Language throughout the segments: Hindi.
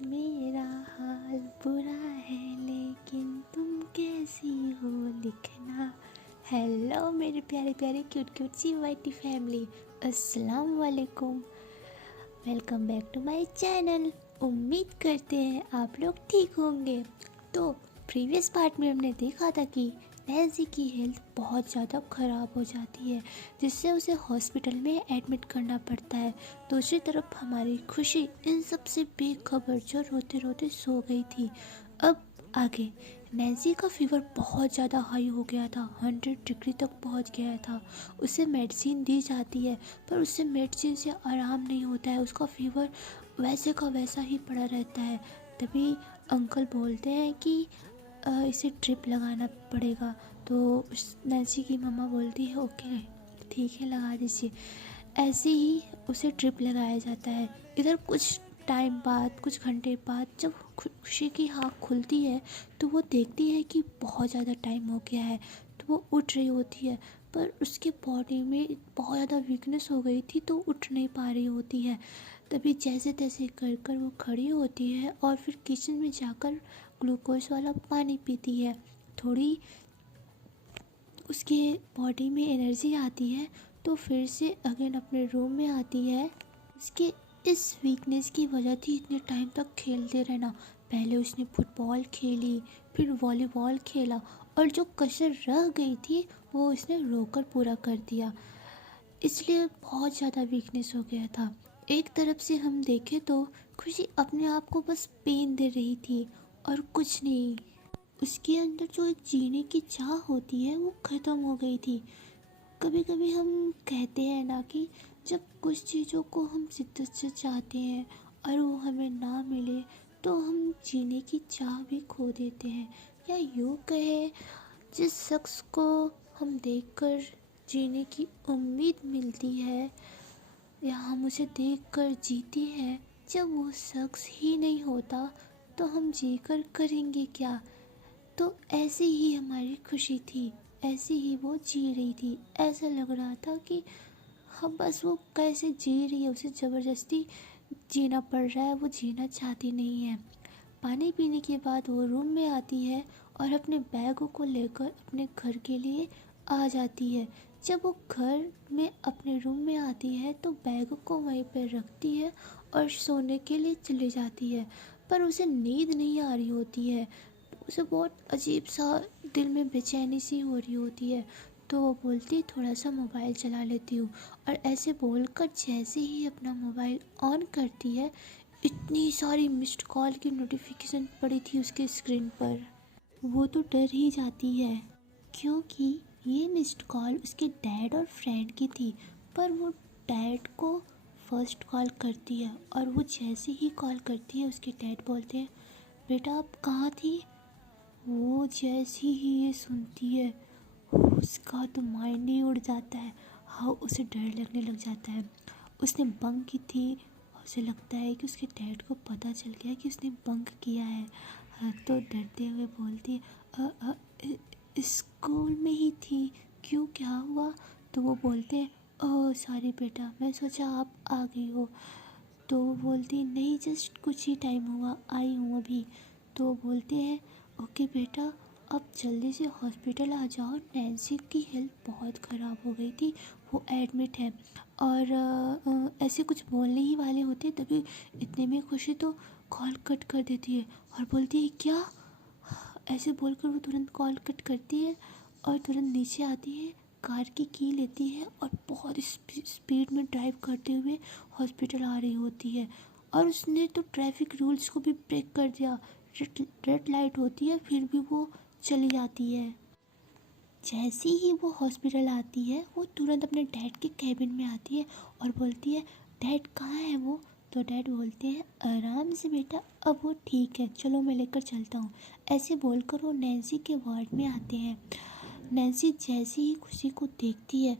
मेरा हाल बुरा है लेकिन तुम कैसी हो लिखना। हेलो मेरे प्यारे प्यारे क्यूट क्यूट सी वाइटी फैमिली, अस्सलाम वालेकुम। Welcome back to my channel. उम्मीद करते हैं आप लोग ठीक होंगे। तो प्रीवियस पार्ट में हमने देखा था कि नैन्सी की हेल्थ बहुत ज़्यादा ख़राब हो जाती है, जिससे उसे हॉस्पिटल में एडमिट करना पड़ता है। दूसरी तरफ हमारी खुशी इन सब से बेखबर जो रोते रोते सो गई थी। अब आगे नैन्सी का फीवर बहुत ज़्यादा हाई हो गया था, 100 डिग्री तक पहुंच गया था। उसे मेडिसिन दी जाती है पर उससे मेडिसिन से आराम नहीं होता है, उसका फीवर वैसे का वैसा ही पड़ा रहता है। तभी अंकल बोलते हैं कि इसे ड्रिप लगाना पड़ेगा। तो नैन्सी की मम्मा बोलती है ओके ठीक है लगा दीजिए। ऐसे ही उसे ड्रिप लगाया जाता है। इधर कुछ टाइम बाद, कुछ घंटे बाद जब खुशी की आँख खुलती है तो वो देखती है कि बहुत ज़्यादा टाइम हो गया है। तो वो उठ रही होती है पर उसके बॉडी में बहुत ज़्यादा वीकनेस हो गई थी तो उठ नहीं पा रही होती है। तभी जैसे तैसे कर कर वो खड़ी होती है और फिर किचन में जाकर ग्लूकोज वाला पानी पीती है। थोड़ी उसके बॉडी में एनर्जी आती है तो फिर से अगेन अपने रूम में आती है। उसके इस वीकनेस की वजह थी इतने टाइम तक खेलते रहना। पहले उसने फुटबॉल खेली, फिर वॉलीबॉल खेला और जो कसर रह गई थी वो उसने रोकर पूरा कर दिया। इसलिए बहुत ज़्यादा वीकनेस हो गया था। एक तरफ से हम देखें तो खुशी अपने आप को बस पेन दे रही थी और कुछ नहीं। उसके अंदर जो एक जीने की चाह होती है वो ख़त्म हो गई थी। कभी कभी हम कहते हैं ना कि जब कुछ चीज़ों को हम शिद्दत से चाहते हैं और वो हमें ना मिले तो हम जीने की चाह भी खो देते हैं। या यूँ कहे, जिस शख्स को हम देखकर जीने की उम्मीद मिलती है या हम उसे देखकर जीते हैं, जब वो शख्स ही नहीं होता तो हम जीकर करेंगे क्या। तो ऐसी ही हमारी खुशी थी, ऐसी ही वो जी रही थी। ऐसा लग रहा था कि हम बस वो कैसे जी रही है, उसे ज़बरदस्ती जीना पड़ रहा है, वो जीना चाहती नहीं है। पानी पीने के बाद वो रूम में आती है और अपने बैगों को लेकर अपने घर के लिए आ जाती है। जब वो घर में अपने रूम में आती है तो बैगों को वहीं पर रखती है और सोने के लिए चली जाती है। पर उसे नींद नहीं आ रही होती है, उसे बहुत अजीब सा दिल में बेचैनी सी हो रही होती है। तो वो बोलती थोड़ा सा मोबाइल चला लेती हूँ, और ऐसे बोलकर जैसे ही अपना मोबाइल ऑन करती है इतनी सारी मिस्ड कॉल की नोटिफिकेशन पड़ी थी उसके स्क्रीन पर। वो तो डर ही जाती है क्योंकि ये मिस्ड कॉल उसके डैड और फ्रेंड की थी। पर वो डैड को फर्स्ट कॉल करती है और वो जैसे ही कॉल करती है उसके डैड बोलते हैं बेटा आप कहाँ थी। वो जैसी ही ये सुनती है उसका तो माइंड ही उड़ जाता है। हाँ, उसे डर लगने लग जाता है। उसने बंक की थी, उसे लगता है कि उसके डैड को पता चल गया कि उसने बंक किया है। हाँ, तो डरते हुए बोलती है स्कूल में ही थी, क्यों क्या हुआ। तो वो बोलते हैं ओह सॉरी बेटा, मैं सोचा आप आ गई हो। तो वो बोलती नहीं जस्ट कुछ ही टाइम हुआ, आई हूँ अभी। तो वो बोलते हैं ओके बेटा अब जल्दी से हॉस्पिटल आ जाओ, नैन्सी की हेल्थ बहुत ख़राब हो गई थी, वो एडमिट है। और ऐसे कुछ बोलने ही वाले होते तभी इतने में खुशी तो कॉल कट कर देती है और बोलती है क्या। ऐसे बोलकर वो तुरंत कॉल कट करती है और तुरंत नीचे आती है, कार की लेती है और बहुत स्पीड में ड्राइव करते हुए हॉस्पिटल आ रही होती है। और उसने तो ट्रैफिक रूल्स को भी ब्रेक कर दिया। रेड लाइट होती है फिर भी वो चली जाती है। जैसे ही वो हॉस्पिटल आती है वो तुरंत अपने डैड के कैबिन में आती है और बोलती है डैड कहाँ है वो। तो डैड बोलते हैं आराम से बेटा, अब वो ठीक है, चलो मैं लेकर चलता हूँ। ऐसे बोलकर वो नैन्सी के वार्ड में आते हैं। नैन्सी जैसे ही खुशी को देखती है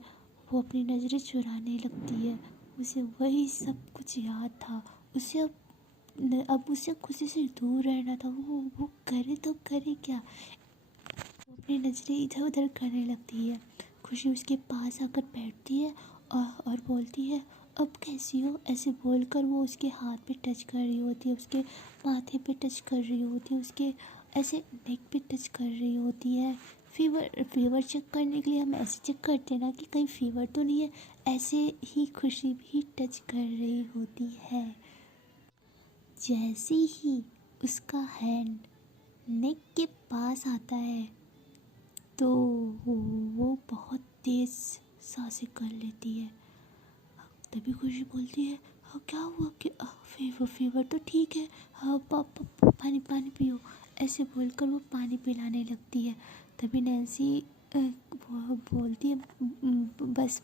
वो अपनी नज़रें चुराने लगती है। उसे वही सब कुछ याद था। उसे अब उसे खुशी से दूर रहना था। वो करे तो करे क्या। वो अपनी नज़रें इधर उधर करने लगती है। खुशी उसके पास आकर बैठती है और बोलती है अब कैसी हो, ऐसे बोलकर वो उसके हाथ पे टच कर रही होती है, उसके माथे पे टच कर रही होती है, उसके ऐसे नेक पे टच कर रही होती है। फीवर चेक करने के लिए हम ऐसे चेक करते हैं ना कि कहीं फीवर तो नहीं है, ऐसे ही खुशी भी टच कर रही होती है। जैसे ही उसका हैंड नेक के पास आता है तो वो बहुत तेज़ सांसें कर लेती है। तभी खुशी बोलती है, हाँ क्या हुआ, कि फीवर तो ठीक है, हाँ पानी पानी पियो, ऐसे बोलकर वो पानी पिलाने लगती है। तभी नैन्सी बोलती है, बस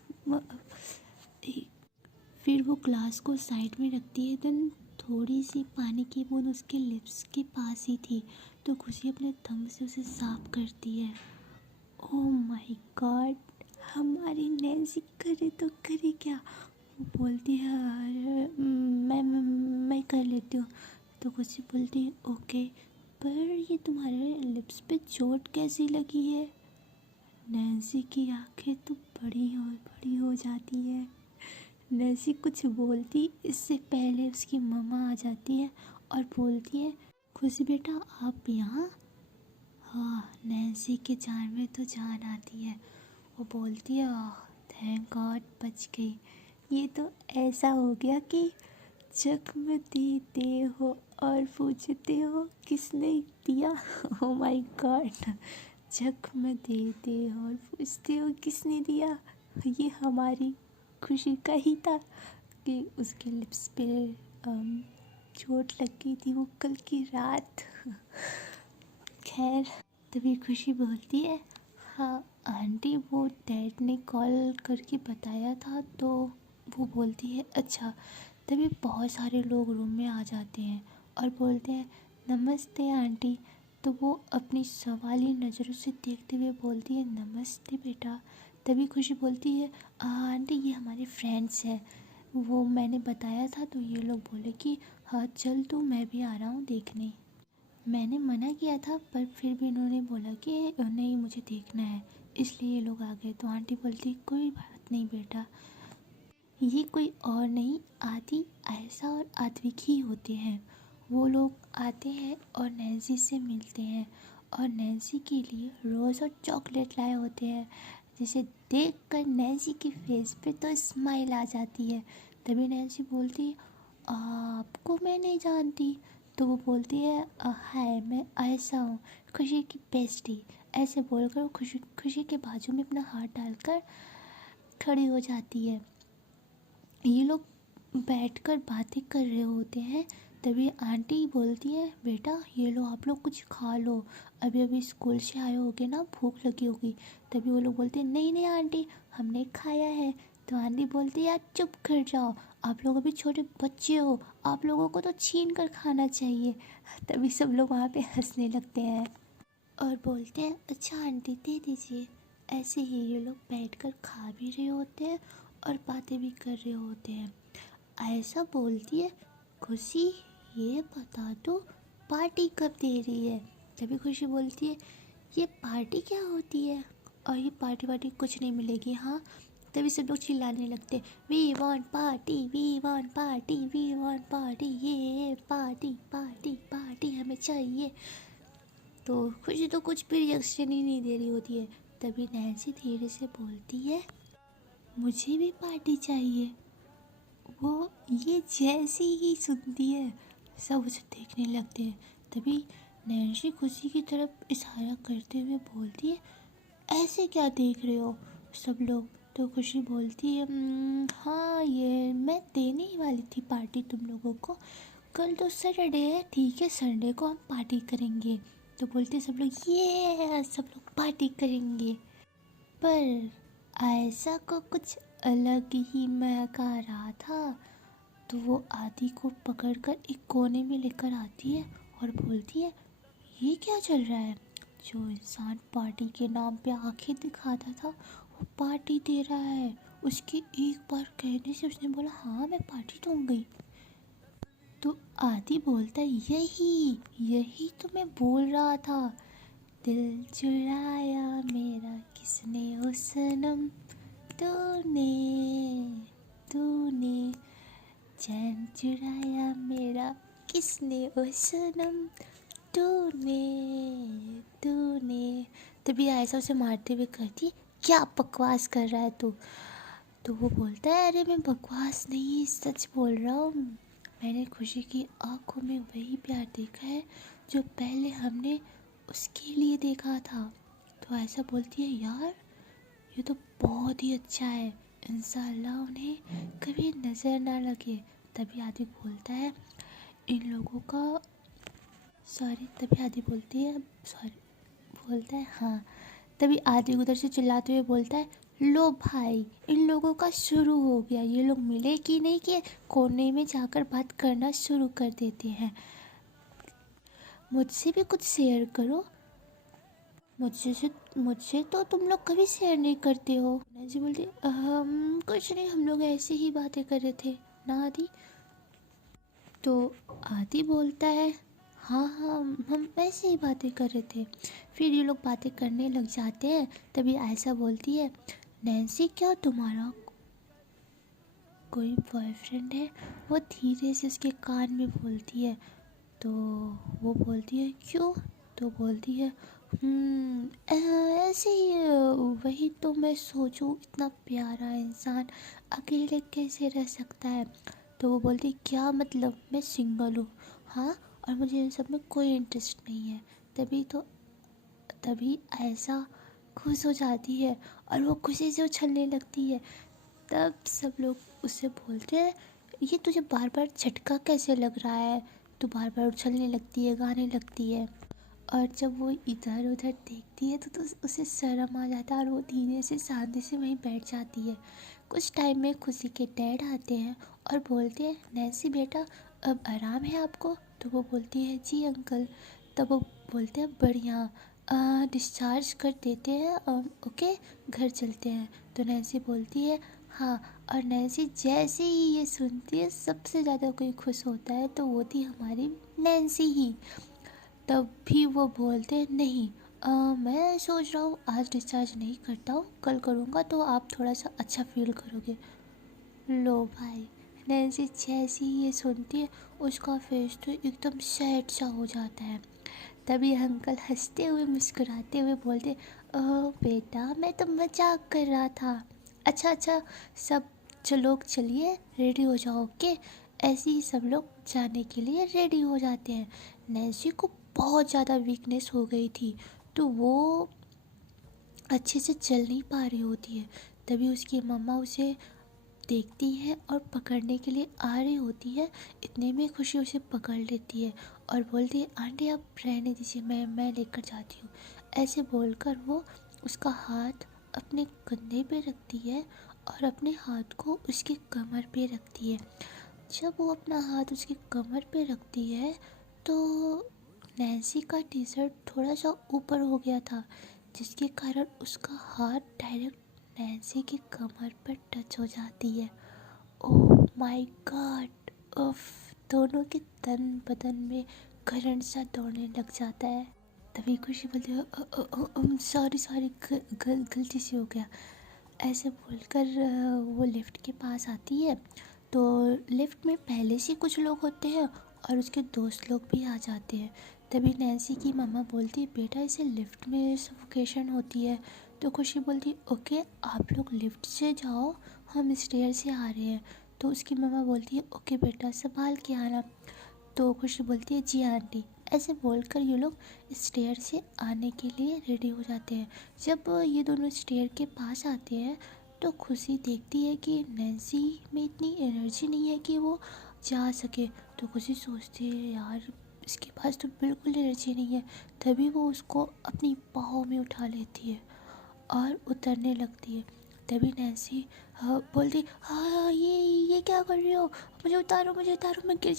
फिर वो ग्लास को साइड में रखती है। देन थोड़ी सी पानी की बूंद उसके लिप्स के पास ही थी, तो खुशी अपने थंब से उसे साफ करती है। ओह माय गॉड, हमारी नैन्सी करे तो करे क्या। वो बोलती है, मैं कर लेती हूँ। तो खुशी बोलती है, ओके, पर ये तुम्हारे लिप्स पे चोट कैसी लगी है। नैन्सी की आंखें तो बड़ी हो जाती है। नैन्सी कुछ बोलती इससे पहले उसकी मम्मा आ जाती है और बोलती है, खुशी बेटा आप यहाँ। हाँ, नैन्सी के जान में तो जान आती है। वो बोलती है, थैंक गॉड बच गई। ये तो ऐसा हो गया कि जख्म देते हो और पूछते हो किसने दिया। ओ माय गॉड, जख्म देते हो और पूछते हो किसने दिया। ये हमारी खुशी का ही था कि उसके लिप्स पे चोट लग गई थी वो कल की रात। खैर, तभी खुशी बोलती है, हाँ आंटी, वो डैड ने कॉल करके बताया था। तो वो बोलती है, अच्छा। तभी बहुत सारे लोग रूम में आ जाते हैं और बोलते हैं, नमस्ते आंटी। तो वो अपनी सवाली नज़रों से देखते हुए बोलती है, नमस्ते बेटा। तभी खुशी बोलती है, आंटी ये हमारे फ्रेंड्स हैं, वो मैंने बताया था तो ये लोग बोले कि हाँ चल तू, मैं भी आ रहा हूँ देखने। मैंने मना किया था पर फिर भी इन्होंने बोला कि नहीं मुझे देखना है, इसलिए ये लोग आ गए। तो आंटी बोलती, कोई बात नहीं बेटा, ये कोई और नहीं, आदि, आयशा और आद्विक ही होते हैं। वो लोग आते हैं और नैन्सी से मिलते हैं और नैन्सी के लिए रोज़ और चॉकलेट लाए होते हैं, जिसे देखकर नैन्सी की फेस पे तो स्माइल आ जाती है। तभी नैन्सी बोलती है, आपको मैं नहीं जानती। तो वो बोलती है, हाय मैं आयशा हूँ, खुशी की बेस्टी। ऐसे बोलकर वो खुशी के बाजू में अपना हाथ डालकर खड़ी हो जाती है। ये लोग बैठकर बातें कर रहे होते हैं। तभी आंटी बोलती है, बेटा ये लो आप लोग कुछ खा लो, अभी अभी स्कूल से आए होगे ना, भूख लगी होगी। तभी वो लोग बोलते हैं, नहीं नहीं आंटी हमने खाया है। तो आंटी बोलती है, यार चुप कर जाओ, आप लोग अभी छोटे बच्चे हो, आप लोगों को तो छीन कर खाना चाहिए। तभी सब लोग वहाँ पे हंसने लगते हैं और बोलते हैं, अच्छा आंटी दे दीजिए। ऐसे ही ये लोग बैठकर खा भी रहे होते हैं और बातें भी कर रहे होते हैं। ऐसा बोलती है, खुशी ये बता दो पार्टी कब दे रही है। तभी खुशी बोलती है, ये पार्टी क्या होती है, और ये पार्टी वार्टी कुछ नहीं मिलेगी हाँ। तभी सब लोग चिल्लाने लगते, we want party, we want party, we want party, ये पार्टी पार्टी पार्टी हमें चाहिए। तो खुशी तो कुछ भी रिएक्शन ही नहीं दे रही होती है। तभी नैन्सी धीरे से बोलती है, मुझे भी पार्टी चाहिए। वो ये जैसी ही सुनती है सब उसे देखने लगते हैं। तभी नैन्सी खुशी की तरफ इशारा करते हुए बोलती है, ऐसे क्या देख रहे हो सब लोग। तो खुशी बोलती है, हाँ ये मैं देने ही वाली थी पार्टी तुम लोगों को, कल तो सैटरडे है, ठीक है संडे को हम पार्टी करेंगे। तो बोलते सब लोग, ये सब लोग पार्टी करेंगे। पर आयशा को कुछ अलग ही महक आ रहा था। तो वो आदि को पकड़कर एक कोने में लेकर आती है और बोलती है, ये क्या चल रहा है। जो इंसान पार्टी के नाम पे आंखें दिखाता था वो पार्टी दे रहा है। उसके एक बार कहने से उसने बोला, हाँ मैं पार्टी दूंगी। तो आदि बोलता है, यही यही तो मैं बोल रहा था, दिल चुराया मेरा किसने ओ सनम, तूने तूने चैन चुराया मेरा किसने ओ सनम, तूने तूने। तभी ऐसा उसे मारते हुए कहती, क्या बकवास कर रहा है तू। तो वो बोलता है, अरे मैं बकवास नहीं सच बोल रहा हूँ। मैंने खुशी की आंखों में वही प्यार देखा है जो पहले हमने उसके लिए देखा था। तो ऐसा बोलती है, यार ये तो बहुत ही अच्छा है, इंशाल्लाह उन्हें कभी नज़र ना लगे। तभी आदि बोलता है, इन लोगों का सॉरी। तभी आदि बोलती है सॉरी, बोलता है हाँ। तभी आदि उधर से चिल्लाते हुए बोलता है, लो भाई इन लोगों का शुरू हो गया, ये लोग मिले कि नहीं कि कोने में जाकर बात करना शुरू कर देते हैं। मुझसे भी कुछ शेयर करो। मुझसे तो तुम लोग कभी शेयर नहीं करते हो। नैन्सी बोलती, हम कुछ नहीं, हम लोग ऐसे ही बातें कर रहे थे ना आदि। तो आदि बोलता है, हाँ हाँ हम ऐसे ही बातें कर रहे थे। फिर ये लोग बातें करने लग जाते हैं। तभी आयशा बोलती है, नैन्सी क्या तुम्हारा कोई बॉयफ्रेंड है। वो धीरे से उसके कान में बोलती है। तो वो बोलती है, क्यों। तो बोलती है, ऐसे ही वही तो मैं सोचूं, इतना प्यारा इंसान अकेले कैसे रह सकता है। तो वो बोलती, क्या मतलब, मैं सिंगल हूँ हाँ, और मुझे इन सब में कोई इंटरेस्ट नहीं है। तभी ऐसा खुश हो जाती है और वो खुशी से उछलने लगती है। तब सब लोग उससे बोलते हैं, ये तुझे बार बार झटका कैसे लग रहा है, तू बार बार उछलने लगती है, गाने लगती है। और जब वो इधर उधर देखती है तो उसे शर्म आ जाता है और वो धीरे से शांति से वहीं बैठ जाती है। कुछ टाइम में खुशी के डैड आते हैं और बोलते हैं, नैन्सी बेटा अब आराम है आपको। तो वो बोलती है, जी अंकल। तब वो बोलते हैं, बढ़िया, डिस्चार्ज कर देते हैं, ओके घर चलते हैं। तो नैन्सी बोलती है, हाँ। और नैन्सी जैसे ही ये सुनती है, सबसे ज़्यादा कोई खुश होता है तो वो थी हमारी नैन्सी ही। तब भी वो बोलते नहीं, मैं सोच रहा हूँ आज डिस्चार्ज नहीं करता हूँ, कल करूँगा तो आप थोड़ा सा अच्छा फील करोगे। लो भाई, नैन्सी जैसी ही ये सुनती है उसका फेस तो एकदम सैड सा हो जाता है। तभी अंकल हंसते हुए मुस्कुराते हुए बोलते, ओह बेटा मैं तो मजाक कर रहा था। अच्छा अच्छा, सब लोग चलिए रेडी हो जाओ, ओके। ऐसे ही सब लोग जाने के लिए रेडी हो जाते हैं। नैन्सी को बहुत ज़्यादा वीकनेस हो गई थी तो वो अच्छे से चल नहीं पा रही होती है। तभी उसकी मम्मा उसे देखती है और पकड़ने के लिए आ रही होती है। इतने में खुशी उसे पकड़ लेती है और बोलती है, आंटी आप रहने दीजिए, मैं लेकर जाती हूँ। ऐसे बोलकर वो उसका हाथ अपने कंधे पे रखती है और अपने हाथ को उसके कमर पे रखती है। जब वो अपना हाथ उसकी कमर पे रखती है तो नैन्सी का टी शर्ट थोड़ा सा ऊपर हो गया था, जिसके कारण उसका हाथ डायरेक्ट नैन्सी की कमर पर टच हो जाती है। ओह माय गॉड, उफ। दोनों के तन बदन में करंट सा दौड़ने लग जाता है। तभी खुशी बोलती है, सॉरी सॉरी, गलती से हो गया। ऐसे बोलकर वो लिफ्ट के पास आती है। तो लिफ्ट में पहले से कुछ लोग होते हैं और उसके दोस्त लोग भी आ जाते हैं। तभी नैन्सी की मम्मा बोलती है, बेटा इसे लिफ्ट में सफोकेशन होती है। तो खुशी बोलती, ओके आप लोग लिफ्ट से जाओ, हम स्टेयर से आ रहे हैं। तो उसकी मम्मा बोलती है, ओके बेटा संभाल के आना। तो खुशी बोलती है, जी आंटी। ऐसे बोलकर ये लोग स्टेयर से आने के लिए रेडी हो जाते हैं। जब ये दोनों स्टेयर के पास आते हैं तो खुशी देखती है कि नैन्सी में इतनी एनर्जी नहीं है कि वो जा सके। तो खुशी सोचती है, यार इसके पास तो बिल्कुल एनर्जी नहीं है। तभी वो उसको अपनी बाहों में उठा लेती है और उतरने लगती है। तभी नैन्सी बोलती, हाँ ये क्या कर रही हो, मुझे उतारो, मैं गिर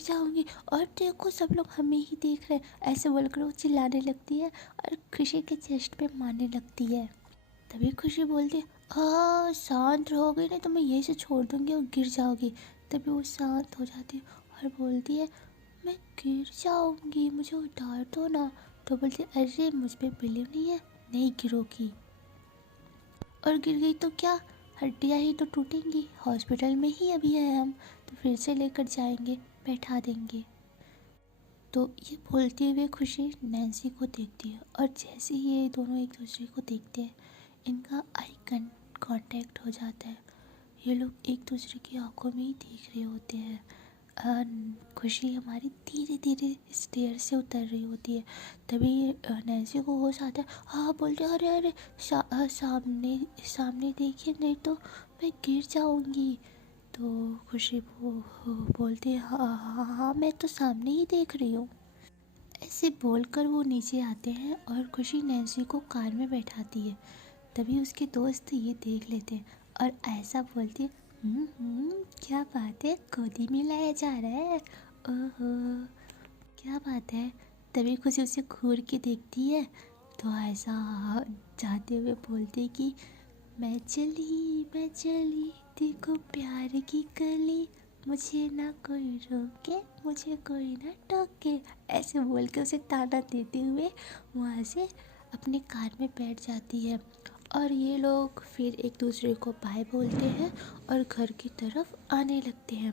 जाऊंगी। और देखो सब लोग हमें ही देख रहे हैं। ऐसे बोलकर वो चिल्लाने लगती है और खुशी के चेस्ट पे मारने लगती है। तभी खुशी बोलती है, हाँ शांत रहोगे नहीं तो मैं यहीं से छोड़ दूंगी और गिर जाओगी। तभी वो शांत हो जाती है और बोलती है, मैं गिर जाऊंगी, मुझे उतार दो ना। तो बोलती है, अरे मुझ पर बिलीव नहीं है, नहीं गिरोगी। और गिर गई तो क्या, हड्डियाँ ही तो टूटेंगी, हॉस्पिटल में ही अभी है हम, तो फिर से लेकर जाएंगे, बैठा देंगे। तो ये बोलते हुए खुशी नैन्सी को देखती है, और जैसे ही ये दोनों एक दूसरे को देखते हैं, इनका आई कांटेक्ट हो जाता है। ये लोग एक दूसरे की आंखों में ही देख रहे होते हैं। खुशी हमारी धीरे धीरे स्टेयर से उतर रही होती है। तभी नैन्सी को होश आता है। हाँ, बोलते अरे अरे सामने सामने देखिए, नहीं तो मैं गिर जाऊंगी। तो खुशी बोलती है हाँ हाँ हाँ, मैं तो सामने ही देख रही हूँ। ऐसे बोलकर वो नीचे आते हैं और खुशी नैन्सी को कार में बैठाती है। तभी उसके दोस्त ये देख लेते हैं और ऐसा बोलते हैं, क्या बात है, गोदी में लाया जा रहा है, ओहो क्या बात है। तभी खुशी उसे घूर के देखती है, तो ऐसा जाते हुए बोलते कि मैं चली देखो प्यार की कली, मुझे ना कोई रोके, मुझे कोई ना टोके। ऐसे बोल के उसे ताना देते हुए वहाँ से अपने कार में बैठ जाती है। और ये लोग फिर एक दूसरे को बाय बोलते हैं और घर की तरफ आने लगते हैं।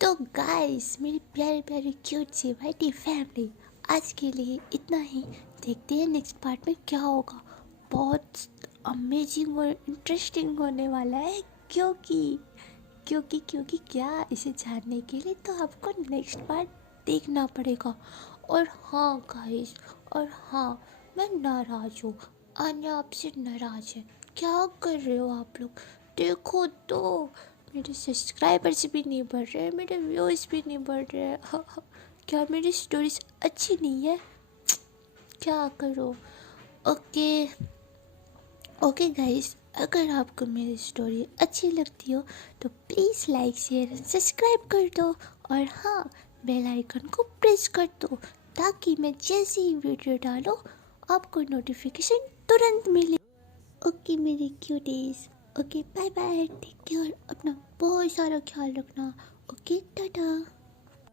तो गाइस, मेरी प्यारी प्यारी क्यूट सी वाइटी फैमिली, आज के लिए इतना ही। देखते हैं नेक्स्ट पार्ट में क्या होगा। बहुत अमेजिंग और इंटरेस्टिंग होने वाला है, क्योंकि क्या, इसे जानने के लिए तो आपको नेक्स्ट पार्ट देखना पड़ेगा। और हाँ गाइस, और हाँ, मैं नाराज़ हूँ, आन्या आपसे नाराज़ है। क्या कर रहे हो आप लोग? देखो तो, मेरे सब्सक्राइबर्स भी नहीं बढ़ रहे हैं, मेरे व्यूज़ भी नहीं बढ़ रहे हैं। क्या मेरी स्टोरीज अच्छी नहीं है? क्या करो। ओके ओके गाइस, अगर आपको मेरी स्टोरी अच्छी लगती हो तो please like share and subscribe कर दो। और हाँ, बेल आइकन को प्रेस कर दो, ताकि मैं जैसे ही वीडियो डालो आपको नोटिफिकेशन तुरंत मिले। ओके मेरे cuties, okay bye bye, take care, अपना बहुत सारा ख्याल रखना। ओके टाटा।